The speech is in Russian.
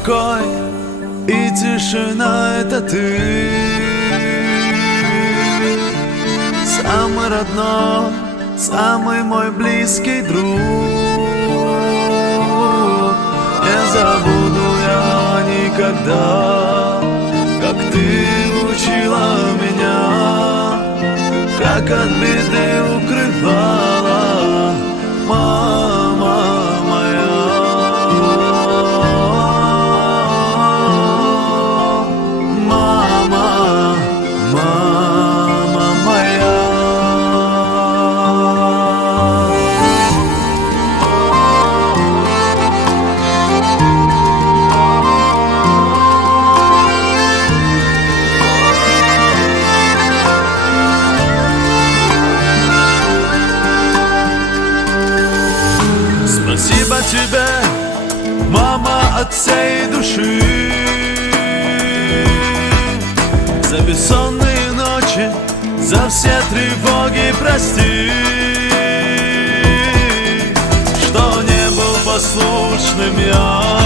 покой и тишина — это ты. Самый родной, самый мой близкий друг. Не забуду я никогда, как ты учила меня, как от беды укрывала мама моя. Мама, мама моя. Спасибо тебе, мама, от всей души, за бессонные ночи, за все тревоги прости, что не был послушным я.